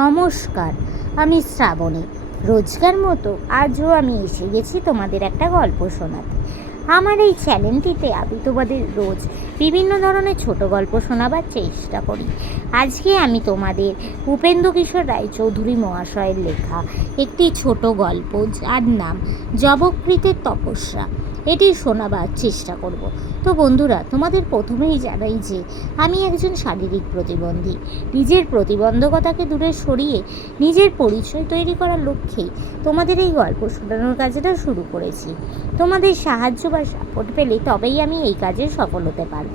নমস্কার, আমি শ্রাবণী। রোজকার মতো আজও আমি এসে গেছি তোমাদের একটা গল্প শোনাতে। আমার এই চ্যানেলটিতে আমি তোমাদের রোজ বিভিন্ন ধরনের ছোট গল্প শোনাবার চেষ্টা করি। আজকে আমি তোমাদের উপেন্দ্র কিশোর রায়চৌধুরী মহাশয়ের লেখা একটি ছোট গল্প যার নাম জবকৃতের তপস্যা। এটি শোনাবার চেষ্টা করব। তো বন্ধুরা, তোমাদের প্রথমেই জানাই যে আমি একজন শারীরিক প্রতিবন্ধী। নিজের প্রতিবন্ধকতাকে দূরে সরিয়ে নিজের পরিচয় তৈরি করার লক্ষ্যেই তোমাদের এই গল্প শোনানোর কাজটা শুরু করেছি। তোমাদের সাহায্য বা সাপোর্ট পেলে তবেই আমি এই কাজে সফল হতে পারব।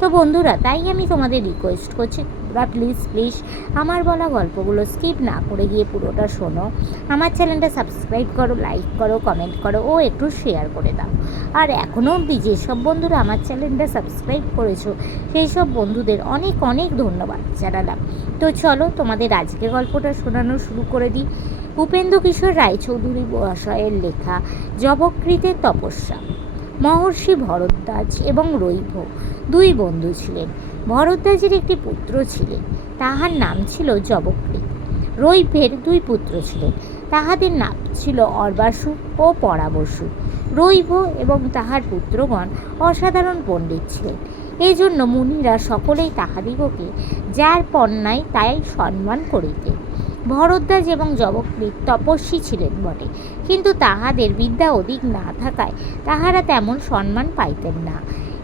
তো বন্ধুরা, তাই আমি তোমাদের রিকোয়েস্ট করছি তোমরা প্লিজ প্লিজ আমার বলা গল্পগুলো স্কিপ না করে গিয়ে পুরোটা শোনো। আমার চ্যানেলটা সাবস্ক্রাইব করো লাইক করো কমেন্ট করো, ও একটু শেয়ার করে দাও। আর এখনও অবধি যেসব বন্ধুরা আমার চ্যানেলটা সাবস্ক্রাইব করেছ, সেই সব বন্ধুদের অনেক অনেক ধন্যবাদ জানালাম। তো চলো, তোমাদের আজকে গল্পটা শোনানো শুরু করে দিই। উপেন্দ্র কিশোর রায়চৌধুরী মহাশয়ের লেখা, জবকৃতের তপস্যা। মহর্ষি ভরদ্বাজ এবং রৈভ দুই বন্ধু ছিলেন। ভরদ্বাজের একটি পুত্র ছিলেন, তাহার নাম ছিল জবকৃত রৈভের দুই পুত্র ছিলেন, তাহাদের নাম ছিল অর্বাসু ও পরাবসু। রৈভ এবং তাহার পুত্রগণ অসাধারণ পণ্ডিত ছিলেন। এই জন্য মুনিরা সকলেই তাহাদিগকে যার পণ্যায় তাই সম্মান করিতেন। ভরদ্বাজ এবং জবকৃত তপস্বী ছিলেন বটে। কিন্তু তাহাদের বিদ্যা অধিক না থাকায় তাহারা তেমন সম্মান পাইতেন না।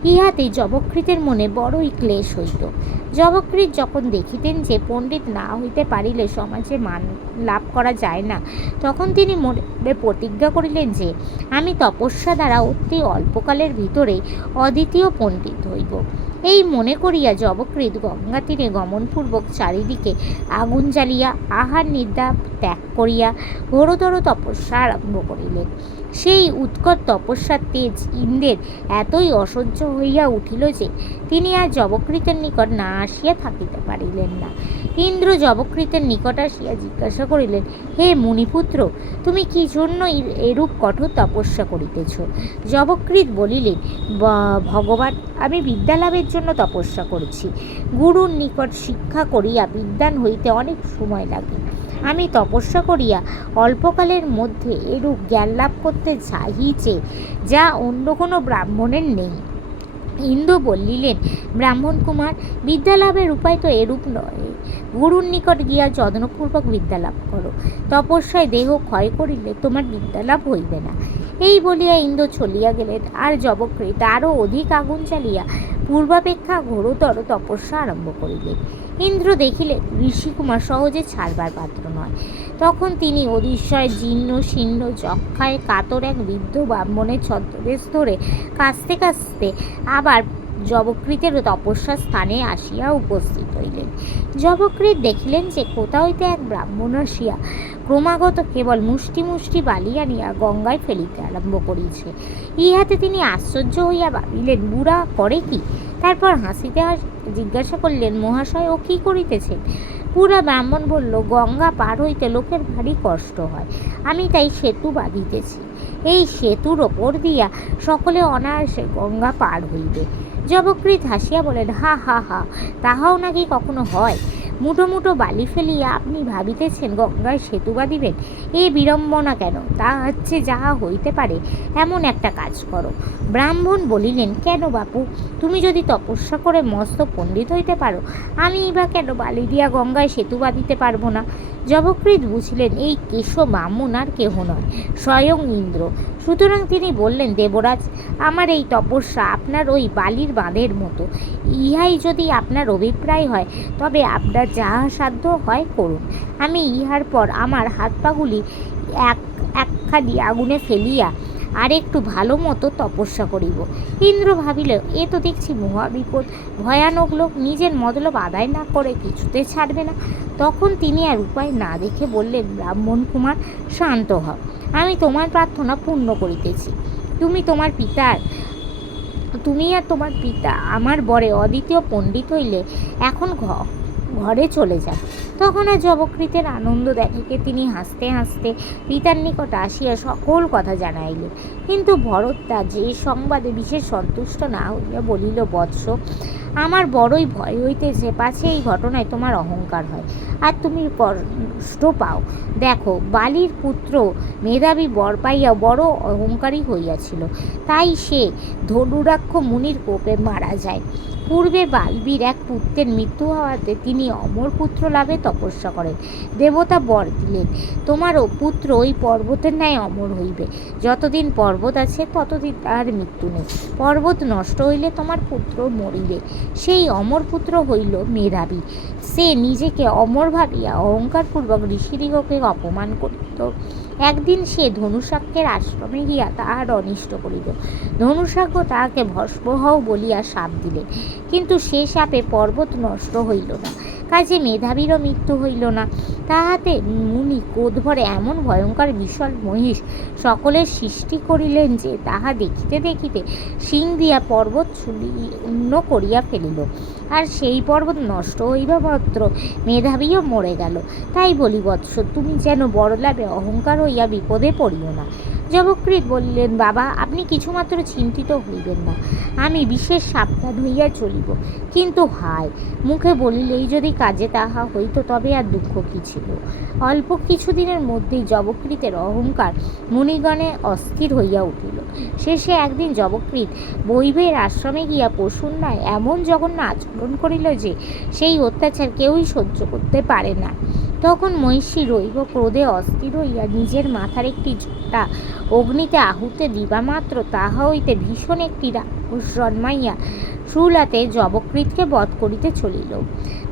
ইহাতে জবকৃতের মনে বড়ই ক্লেশ হইত। জবকৃত যখন দেখিতেন যে পণ্ডিত না হইতে পারিলে সমাজে মান লাভ করা যায় না, তখন তিনি মনে প্রতিজ্ঞা করিলেন যে, আমি তপস্যা দ্বারা অতি অল্পকালের ভিতরে অদ্বিতীয় পণ্ডিত হইব। এই মনে করিয়া জবকৃত গঙ্গা তীরে গমনপূর্বক চারিদিকে আগুন জ্বালিয়া আহার নিদ্রা ত্যাগ করিয়া ঘোরতর তপস্যা আরম্ভ করিলেন। সেই উৎকট তপস্যার তেজ ইন্দ্রের এতই অসহ্য হইয়া উঠিল যে তিনি আর জবকৃতের নিকট না আসিয়া থাকিতে পারিলেন না। ইন্দ্র জবকৃতের নিকট আসিয়া জিজ্ঞাসা করিলেন, হে মুনিপুত্র, তুমি কি জন্য এরূপ কঠোর তপস্যা করিতেছ? জবকৃত বলিলেন, "বা- ভগবান, আমি বিদ্যালাভের জন্য তপস্যা করছি। গুরুর নিকট শিক্ষা করিয়া বিদ্যান হইতে অনেক সময় লাগে। আমি তপস্যা করিয়া অল্পকালের মধ্যে এরূপ জ্ঞান লাভ করতে চাহিছে যা অন্য কোনো ব্রাহ্মণের নেই। ইন্দ্র বলিলেন, ব্রাহ্মণ কুমার, বিদ্যালাভের উপায় তো এরূপ নয়। গুরুর নিকট গিয়া যত্নপূর্বক বিদ্যালাভ করো। তপস্যায় দেহ ক্ষয় করিলে তোমার বিদ্যালাভ হইবে না। এই বলিয়া ইন্দ্র চলিয়া গেলেন। আর জবকৃত আরও অধিক আগুন চালিয়া পূর্বাপেক্ষা ঘোরতর তপস্যা আরম্ভ করিলেন। ইন্দ্র দেখিলেন, ঋষিকুমার সহজে ছাড়বার পাত্র নয়। তখন তিনি অদিশয় জীর্ণ, শীর্ণ, যক্ষায় কাতর এক বৃদ্ধ ব্রাহ্মণের ছদ্মবেশ ধরে কাঁচতে কাঁচতে আবার জবকৃতের তপস্যা স্থানে আসিয়া উপস্থিত হইলেন। যবকৃত দেখিলেন যে কোথা হইতে এক ব্রাহ্মণ আসিয়া ক্রমাগত কেবল মুষ্টি মুষ্টি বালি আনিয়া গঙ্গায় ফেলিতে আরম্ভ করিয়াছে ইহাতে তিনি আশ্চর্য হইয়া ভাবিলেন, বুড়া, করে কি? তারপর হাসিতে হাসি জিজ্ঞাসা করলেন, মহাশয়, ও কী করিতেছেন? পুরা ব্রাহ্মণ বলল, গঙ্গা পার হইতে লোকের ভারী কষ্ট হয়, আমি তাই সেতু বাঁধিতেছি। এই সেতুর ওপর দিয়া সকলে অনায়াসে গঙ্গা পার হইবে। জবকৃত হাসিয়া বলেন, হা হা হা, তাহাও নাকি কখনো হয়? মুঠো মুঠো বালি ফেলিয়া আপনি ভাবিতেছেন, গঙ্গায় সেতু বাঁধিবেন? এ বিড়ম্বনা কেন? তা হচ্ছে যাহা হইতে পারে, এমন একটা কাজ করো। ব্রাহ্মণ বলিলেন, কেন বাপু? তুমি যদি তপস্যা করে মস্ত পণ্ডিত হইতে পারো, আমি বা কেন বালি দিয়া গঙ্গায় সেতু বাঁধিতে পারব না? জবকৃত বুঝলেন, এই কেশ বামুন আর কেহ নয়, স্বয়ং ইন্দ্র। সুতরাং তিনি বললেন, দেবরাজ, আমার এই তপস্যা আপনার ওই বালির বাঁধের মতো। ইহাই যদি আপনার অভিপ্রায় হয়, তবে আপনার যাহা সাধ্য হয় করুন। আমি ইহার পর আমার হাত পাগুলি এক একখানি আগুনে ফেলিয়া আর একটু ভালো মতো তপস্যা করিব। ইন্দ্র ভাবিল, এ তো দেখছি মহা বিপদ। ভয়ানক লোক নিজের মতলব আদায় না করে কিছুতে ছাড়বে না। তখন তিনি আর উপায় না দেখে বললেন, ব্রাহ্মণ কুমার, শান্ত হও আমি তোমার প্রার্থনা পূর্ণ করিতেছি। তুমি তোমার পিতার, তুমি আর তোমার পিতা আমার বরে অদ্বিতীয় পণ্ডিত হইলে এখন ঘ। ঘরে চলে যান তখন আর যবকৃতের আনন্দ দেখিকে তিনি হাসতে হাসতে পিতার নিকট আসিয়া সকল কথা জানাইলেন। কিন্তু ভরতদা যে সংবাদে বিশেষ সন্তুষ্ট না হইয়া বলিল, বৎস, আমার বড়ই ভয় হইতেছে, পাছে এই ঘটনায় তোমার অহংকার হয় আর তুমি কষ্ট পাও। দেখো, বালির পুত্র মেধাবী বর পাইয়া বড় অহংকারী হইয়াছিল। তাই সে ধনুরাক্ষ মুনির কোপে মারা যায়। পূর্বে বালবীর এক পুত্রের মৃত্যু হওয়াতে তিনি অমর পুত্র লাভে তপস্যা করেন। দেবতা বর দিলেন তোমারও পুত্র ওই পর্বতের ন্যায় অমর হইবে। যতদিন পর্বত আছে, ততদিন তার মৃত্যু নেই। পর্বত নষ্ট হইলে তোমার পুত্র মরিবে। সেই অমর পুত্র হইল মেধাবী। সে নিজেকে অমর ভাবিয়া অহংকারপূর্বক ঋষিদিগকে অপমান করিত। একদিন সে ধনুষাক্ষের আশ্রমে গিয়া তাহার অনিষ্ট করিল। ধনুষাক্ষ তাহাকে ভস্ম হও বলিয়া সাপ দিলেন কিন্তু সে সাপে পর্বত নষ্ট হইল না। কাজে মেধাবীরও মৃত্যু হইল না। তাহাতে মুনি ক্রোধ ভরে এমন ভয়ঙ্কর বিশাল মহিষ সকলের সৃষ্টি করিলেন যে তাহা দেখিতে দেখিতে শিং দিয়া পর্বত চূর্ণ করিয়া ফেলিল। আর সেই পর্বত নষ্ট হইবা মাত্র, মেধাবীও মরে গেল। তাই বলি বৎস, তুমি যেন বড়লাভে অহংকার হইয়া বিপদে পড়িও না। যবকৃত বললেন, বাবা, আপনি কিছুমাত্র চিন্তিত হইবেন না। আমি বিশেষ সাবধান হইয়া চলিব। কিন্তু হায়, মুখে বলিলেই যদি কাজে তাহা হইত, তবে আর দুঃখ কি ছিল? অল্প কিছুদিনের মধ্যেই যবকৃতের অহংকার মুনিগণে অস্থির হইয়া উঠিল। শেষে একদিন যবকৃত বৈবের আশ্রমে গিয়া পশুর ন্যায় এমন জঘন্য আচরণ করিল যে, সেই অত্যাচার কেউই সহ্য করতে পারে না। তখন মহিষী রৈব ক্রোধে অস্থির হইয়া নিজের মাথার একটি ঝোটা অগ্নিতে আহুতে দিবা মাত্র, তাহা হইতে ভীষণ একটি রাক্ষস জন্মাইয়া শুলাতে যবকৃতকে বধ করিতে চলিল।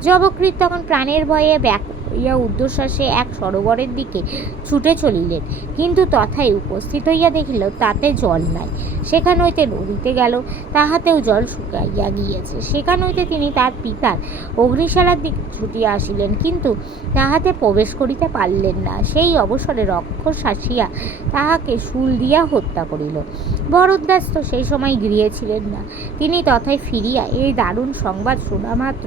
যবকৃত তখন প্রাণের ভয়ে ব্যাক হইয়া ঊর্ধ্বশ্বাসে এক সরোবরের দিকে ছুটে চলিলেন। কিন্তু তথায় উপস্থিত হইয়া দেখিল, তাতে জল নাই। সেখান হইতে নদীতে গেল, তাহাতেও জল শুকাইয়া গিয়েছে। সেখান হইতে তিনি তার পিতার অগ্নিশালার দিকে ছুটিয়া আসিলেন, কিন্তু তাহাতে প্রবেশ করিতে পারলেন না। সেই অবসরে রক্ষস আসিয়া তাহাকে শুল দিয়া হত্যা করিল। বরদাস তো সেই সময় গৃহে ছিলেন না। তিনি তথায় ফিরিয়া এই দারুণ সংবাদ শোনা মাত্র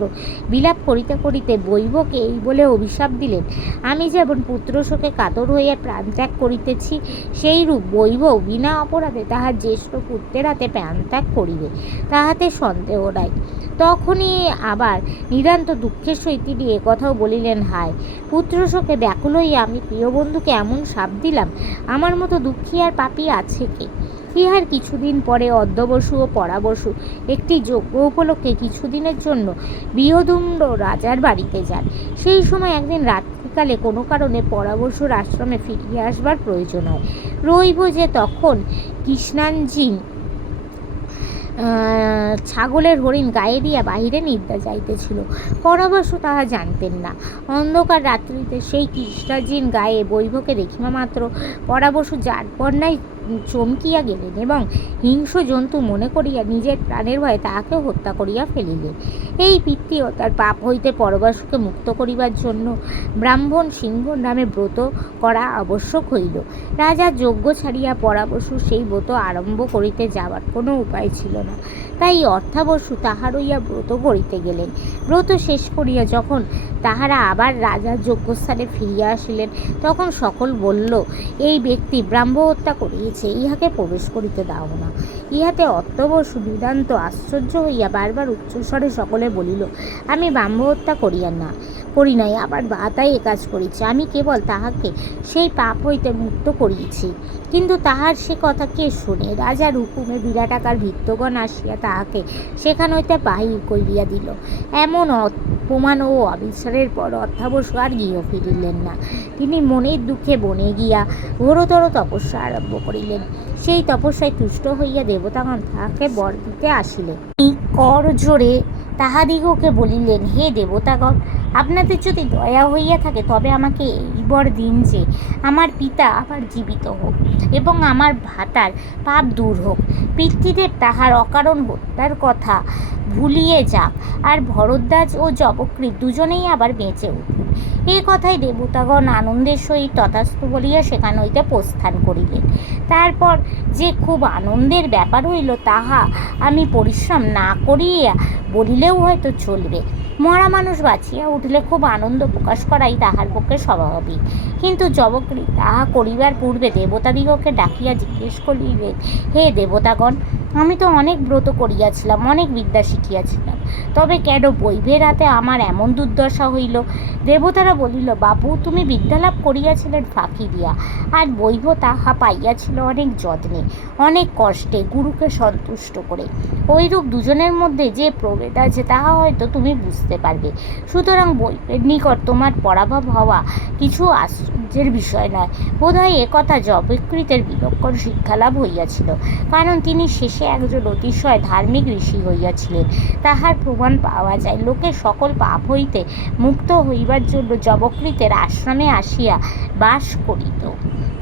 বিলাপ করিতে করিতে বৈবকে এই বলে অভিশাপ দিলেন। আমি যেমন পুত্র শোকে কাতর হইয়া প্রাণত্যাগ করিতেছি সেই রূপ বৈব বিনা অপরাধে তাহার জ্যেষ্ঠ পুত্রের হাতে প্রাণত্যাগ করিবে, তাহাতে সন্দেহ নাই। তখনই আবার নিতান্ত দুঃখের সহিত তিনি একথাও বলিলেন, হায়, পুত্র শোকে ব্যাকুল হইয়া আমি প্রিয় বন্ধুকে এমন সাপ দিলাম, আমার মতো দুঃখী আর পাপী আছে কে? ইহার কিছুদিন পরে অদ্যবসু ও পরাবসু একটি যজ্ঞ উপলক্ষে কিছুদিনের জন্য বিয়দুম্ড রাজার বাড়িতে যান। সেই সময় একদিন রাত্রিকালে কোনো কারণে পরাবসুর আশ্রমে ফিরিয়ে আসবার প্রয়োজন হয়। রইব যে তখন কৃষ্ণাঞ্জিন ছাগলের হরিণ গায়ে দিয়া বাহিরে নিদ্রা যাইতেছিল। পরাবশু তাহা জানতেন না। অন্ধকার রাত্রিতে সেই কৃষ্ণাজিন গায়ে বৈভকে দেখিবা মাত্র পরাবশু যার পর্যায় চমকিয়া গেলেন এবং হিংস্র জন্তু মনে করিয়া নিজের প্রাণের ভয়ে তাহাকে হত্যা করিয়া ফেলিলেন। এই পিতৃও তার পাপ হইতে পরবাসুকে মুক্ত করিবার জন্য ব্রাহ্মণ সিংহ নামে ব্রত করা আবশ্যক হইল। রাজা যজ্ঞ ছাড়িয়া পরাবসু সেই ব্রত আরম্ভ করিতে যাওয়ার কোনো উপায় ছিল না। তাই অর্থাবসু তাহার হইয়া ব্রত করিতে গেলেন। ব্রত শেষ করিয়া যখন তাহারা আবার রাজার যজ্ঞস্থানে ফিরিয়া আসিলেন, তখন সকল বলল, এই ব্যক্তি ব্রাহ্ম হত্যা করিয়েছে, ইহাকে প্রবেশ করিতে দাও না। ইহাতে অত্যবশু নিদান্ত আশ্চর্য হইয়া বারবার উচ্চস্বরে সকলে বলিল, আমি ব্রাহ্ম হত্যা করিয়া না, করি নাই, আবার বাতাই এ কাজ করিছি। আমি কেবল তাহাকে সেই পাপ হইতে মুক্ত করিয়েছি। কিন্তু তাহার সে কথা কে শুনে? রাজার হুকুমে বিরাটাকার ভিত্তগণ আসিয়া তাহাকে সেখান হইতে বাহির করিয়া দিল। এমন অপমান ও অবিচারের পর অধ্যাবসু আর গৃহ ফিরিলেন না। তিনি মনের দুঃখে বনে গিয়া ঘোরতর তপস্যা আরম্ভ করিলেন। সেই তপস্যায় তুষ্ট হইয়া দেবতাগণ তাহাকে বর দিতে আসিলেন। তিনি কর জোরে তাহাদিগকে বলিলেন, হে দেবতাগণ, আপনাদের যদি দয়া হইয়া থাকে, তবে আমাকে এই বর দিন যে আমার পিতা আবার জীবিত হোক এবং আমার ভাতার পাপ দূর হোক। পিতৃদের তাহার অকারণ হত্যার কথা ভুলিয়ে যাক, আর ভরদ্বাজ ও যবকৃত দুজনেই আবার বেঁচে উঠুন এই কথায় দেবতাগণ আনন্দের সহিত তথাস্তু বলিয়া সেখান হইতে প্রস্থান করিলেন। তারপর যে খুব আনন্দের ব্যাপার হইল তাহা আমি পরিশ্রম না করিয়া বলিলেও হয়তো চলবে। মরা মানুষ বাঁচিয়া উঠলে খুব আনন্দ প্রকাশ করাই তাহার পক্ষে স্বাভাবিক। কিন্তু যবকৃত তাহা করিবার পূর্বে দেবতাদিগকে ডাকিয়া জিজ্ঞেস করিবে হে দেবতাগণ আমি তো অনেক ব্রত করিয়াছিলাম, অনেক বিদ্যা শিখিয়াছিলাম। তবে কেন বৈভের হাতে আমার এমন দুর্দশা হইল? দেবতারা বলিল, বাপু, তুমি বিদ্যালাভ করিয়াছিলেন ফাঁকি দিয়া। আর বৈভ তাহা পাইয়াছিল অনেক যত্নে, অনেক কষ্টে, গুরুকে সন্তুষ্ট করে। ওইরূপ দুজনের মধ্যে যে প্রভেদ আছে, তাহা হয়তো তুমি বুঝতে পারবে। সুতরাং বৈভের নিকট তোমার পরাভব হওয়া কিছু আশ্চর্যের বিষয় নয়। বোধহয় একথা জবকৃতের বিলক্ষণ শিক্ষালাভ হইয়াছিল। কারণ তিনি শেষে একজন অতিশয় ধার্মিক ঋষি হইয়াছিলেন। তাহার প্রমাণ পাওয়া যায়, লোকে সকল পাপ হইতে মুক্ত হইবার জন্য জবকৃতের আশ্রমে আসিয়া বাস করিত।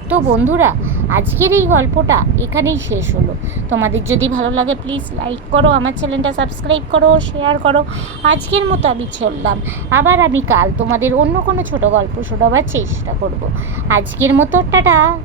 তো বন্ধুরা, আজকের এই গল্পটা এখানেই শেষ হলো। তোমাদের যদি ভালো লাগে প্লিজ লাইক করো, আমার চ্যানেলটা সাবস্ক্রাইব করো শেয়ার করো। আজকের মতো আমি চললাম। আবার আমি কাল তোমাদের অন্য কোনো ছোট গল্প শোনাবার চেষ্টা করব। আজকের মতো, টাটা!